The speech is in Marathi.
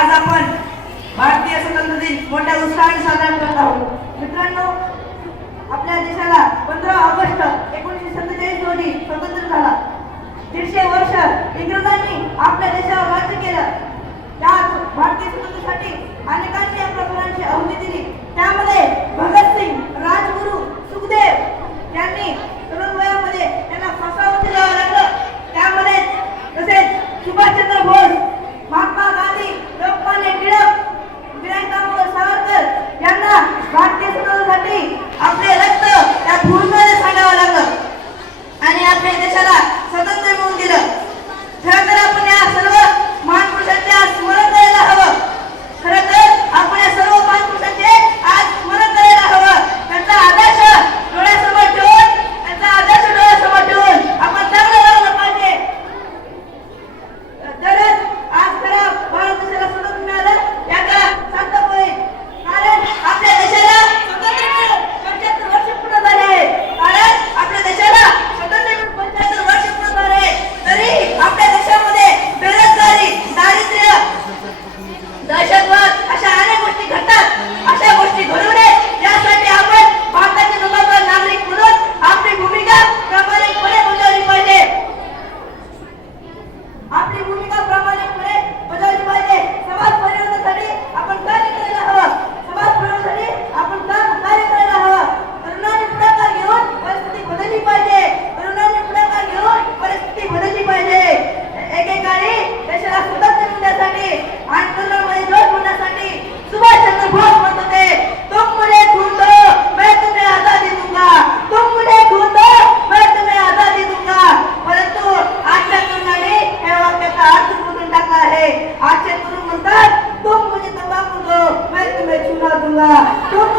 आज आपण भारतीय स्वतंत्र दिन मोठ्या उत्साहाने साजरा करत आहोत. मित्रांनो आपल्या देशाला पंधरा ऑगस्ट एकोणीसशे सत्तेचाळीस रोजी स्वतंत्र झाला. दीडशे वर्ष इंग्रजांनी आपल्या देशावर राज्य केलं. त्यात भारतीय स्वतंत्रसाठी अनेकांनी आपल्या मुलांची अवधी दिली. त्यामध्ये Tá?